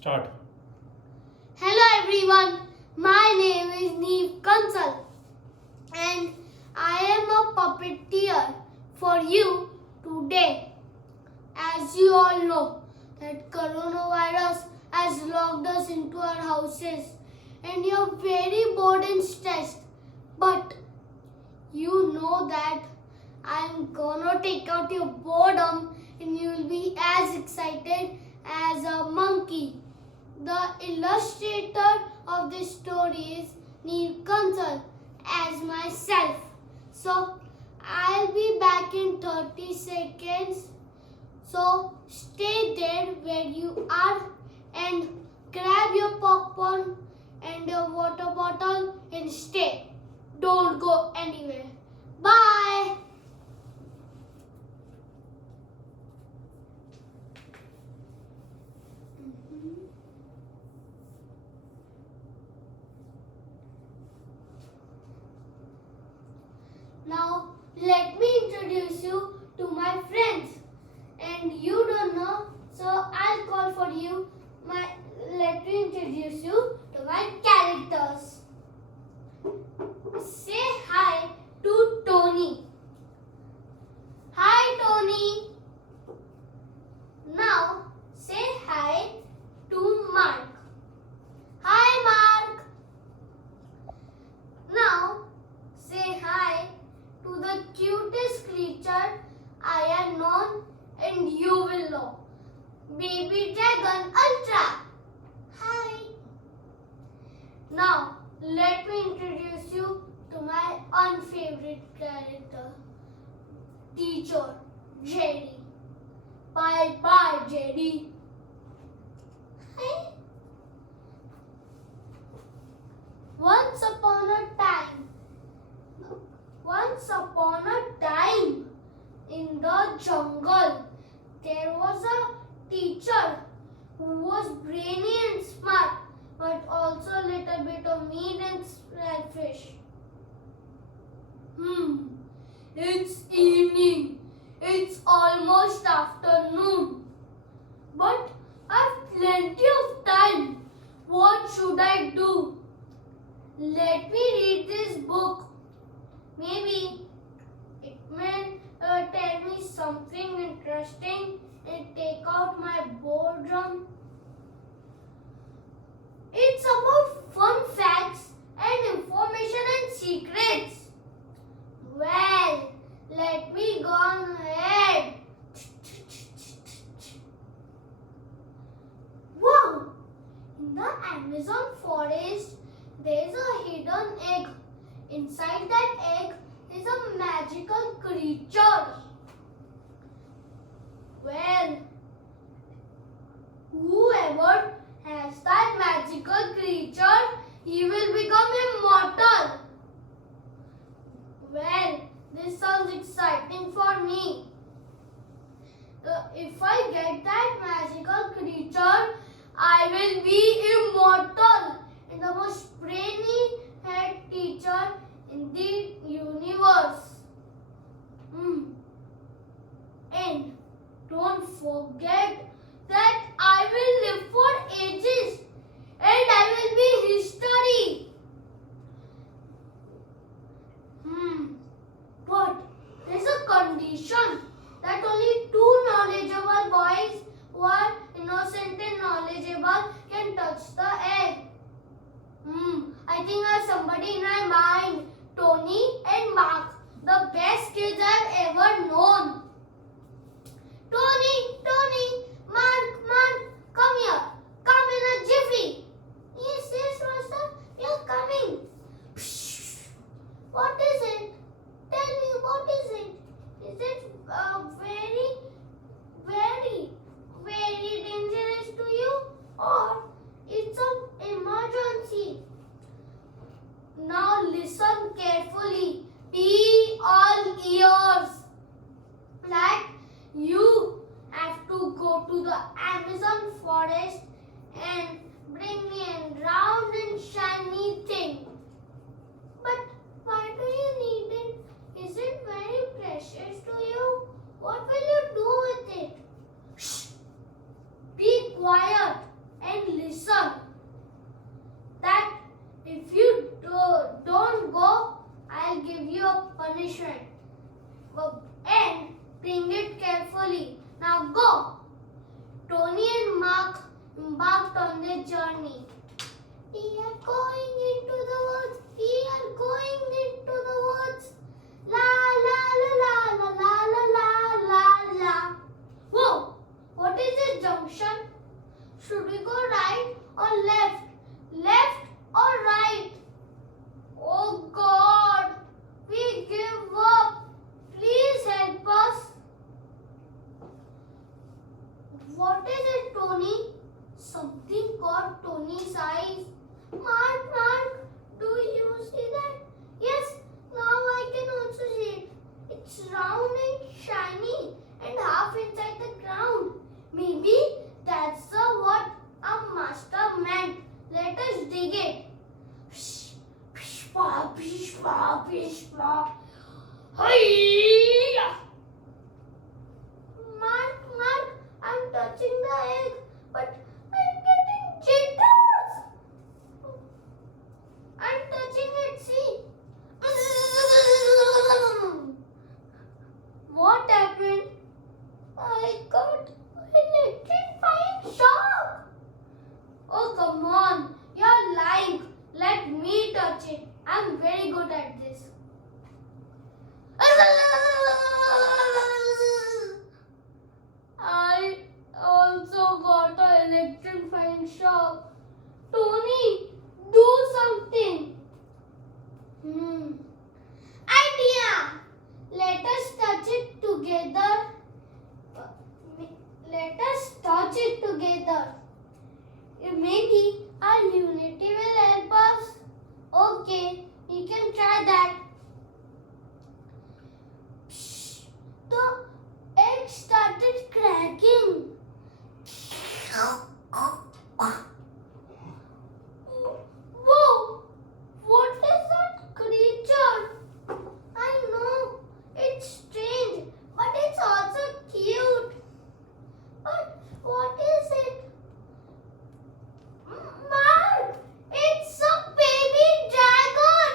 Start. Hello everyone, my name is Neev Kansal and I am a puppeteer for you today. As you all know that coronavirus has locked us into our houses and you're very bored and stressed. But you know that I'm gonna take out your boredom and you'll be as excited as a monkey. The illustrator of this story is Neil Kansal as myself. So I'll be back in 30 seconds. So stay there where you are and grab your popcorn and your water bottle and stay. Don't go anywhere. Bye. Now let me introduce you to my friends. And you don't know, so I'll call for you. Let me introduce you to my characters. Say hi to Tony. Hi Tony. Now say hi to Mark. Hi Mark. Now say hi to the cutest creature I have known and you will know. Baby Dragon Ultra. Hi. Now let me introduce you to my unfavorite character, Teacher Jerry. Bye bye Jerry. Hi. Once upon a time, in the jungle, there was a teacher who was brainy and smart, but also a little bit of mean and selfish. It's evening. It's almost afternoon. But I've plenty of time. What should I do? Let me read this book. Maybe it may tell me something interesting and take out my boredom. It's about fun facts and information and secrets. Well, let me go ahead. Wow! In the Amazon forest, there's a hidden egg. Inside that egg is a magical creature. Well, whoever has that magical creature, he will become immortal. Well, this sounds exciting for me. If I get that magical creature, I will be immortal and the most brainy head teacher in the universe. And don't forget that I will live for ages and I will be history. But there's a condition that only two knowledgeable boys who are innocent and knowledgeable can touch the egg. I think I have somebody in my mind. Tony and Mark, the best kids I've ever known. Tony, Mark, come here. Come in a jiffy. Yes, Master, you're coming. Psh, what is it? Tell me, what is it? Is it very dangerous to you? Or it's an emergency? Now listen carefully. Be all ears. That you have to go to the Amazon forest and bring me a round and shiny thing. But why do you need it? Is it very precious to you? What will you do with it? Shh. Be quiet and embarked on their journey. We are going into the woods. We are going into the woods. La la la la la la la la la la. Whoa! What is this junction? Should we go right or left? Left or right? Oh God! We give up. Please help us. What is it, Tony? Something caught Tony's eyes. Mark, do you see that? Yes, now I can also see it. It's round and shiny and half inside the ground. Maybe that's what our master meant. Let us dig it. Hiya! Mark, I'm touching the egg, but I'm getting jitters. I'm touching it, see? What happened? I got electrifying shock. Oh, come on. You're lying. Let me touch it. I'm very good at this. I also got an electrifying shock. Tony, do something. Idea. Let us touch it together. Let us touch it together. Maybe our unity will help us. Okay, we can try that. The egg started cracking. Whoa! What is that creature? I know it's strange, but it's also cute. But what is it? Mark! It's a baby dragon!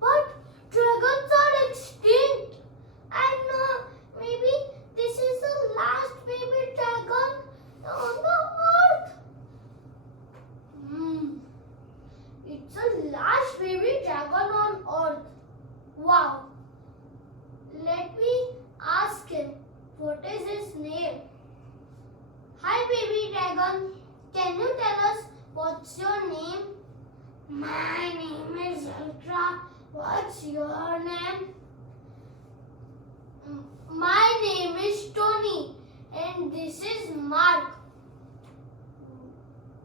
But dragons are extinct. I know. Maybe this is the last baby dragon on the earth. It's the last baby dragon on earth. Wow. Let me ask him. What is his name? Hi, baby dragon. Can you tell us what's your name? My name is Ultra. What's your name? My name is Tony and this is Mark.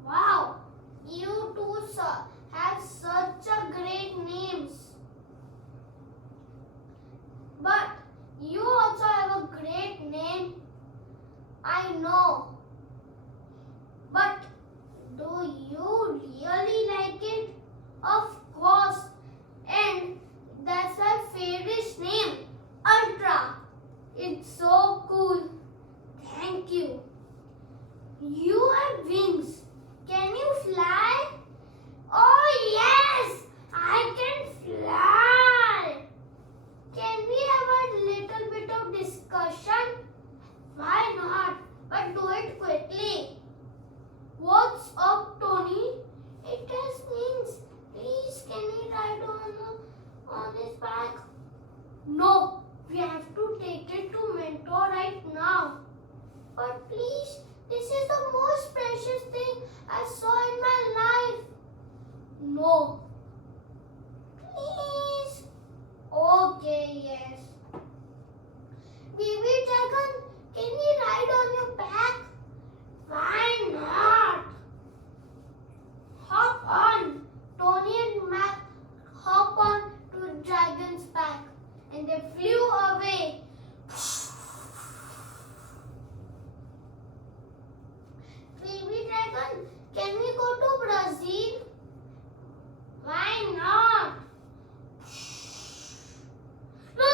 Wow, you two have such a great names. But you also have a great name. I know. But do you really like it? Of course. And that's my favorite name, Ultra. It's so cool. Thank you. You have wings. Can you fly? Oh yes, I can fly. Can we have a little bit of discussion? Why not? But do it quickly. What's up, Tony? It has wings. Please, can we ride on his back? No, we have to take it to Mentor right now. But please, this is the most precious thing I saw in my life. No. Please. Okay, yes. Baby dragon, can we ride on your back? Why not? Hop on. Tony and Mac hop on to dragon's back and they flew away. Baby dragon, can we go to Brazil? Why not? No,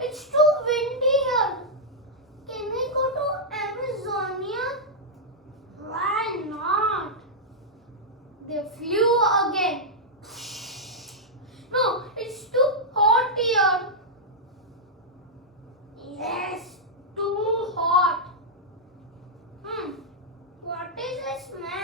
it's too windy here. Can we go to Amazonia? Why not? They flew again. No, it's too hot here. Yes, too hot. What is this smell?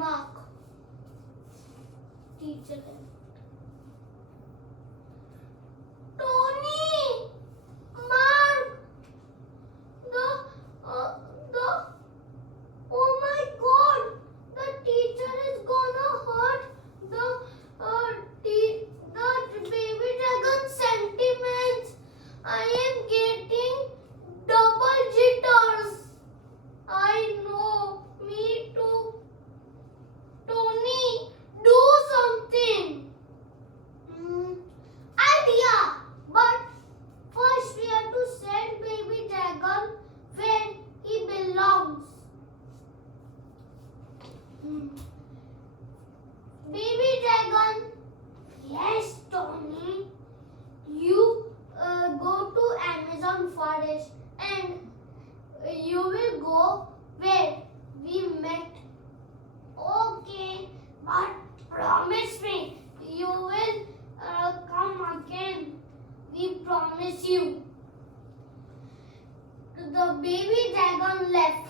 Mark. Teacher left. Tony! Mark! The oh my God! The teacher is gonna hurt the baby dragon sentiments. I am getting double jitters. I know. Me too. Tony, do something. Idea. But first we have to send baby dragon where he belongs. Baby dragon. Yes, Tony. You go to Amazon forest and you will go where we met. Okay, but promise me you will come again. We promise you. The baby dragon left.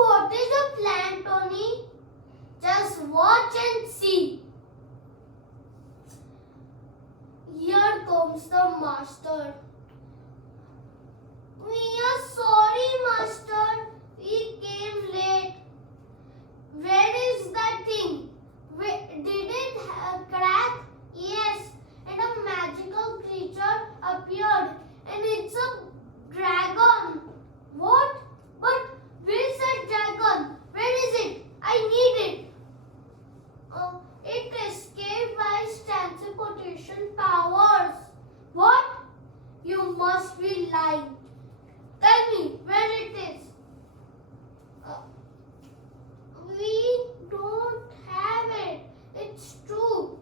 What is the plan, Tony? Just watch and see. Here comes the master. We are sorry, master. We came late. Where is that thing? Did it crack? Yes. And a magical creature appeared. And it's a dragon. What? But where is that dragon? Where is it? I need it. It escaped by its transportation powers. What? You must be lying. Tell me where it is. We don't have it. It's true.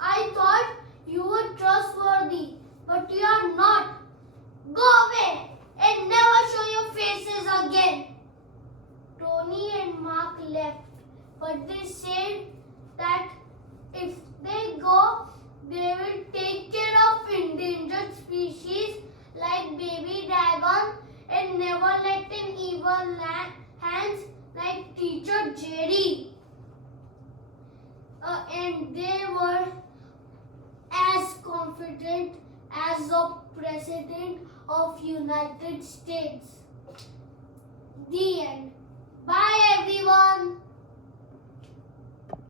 I thought you were trustworthy, but you are not. Go away and never show your faces again. Tony and Mark left, but they said that if they go, they will take care of endangered species like baby dragon and never let in evil hands like teacher Jerry. And they were as confident as the President of United States. The end. Bye everyone.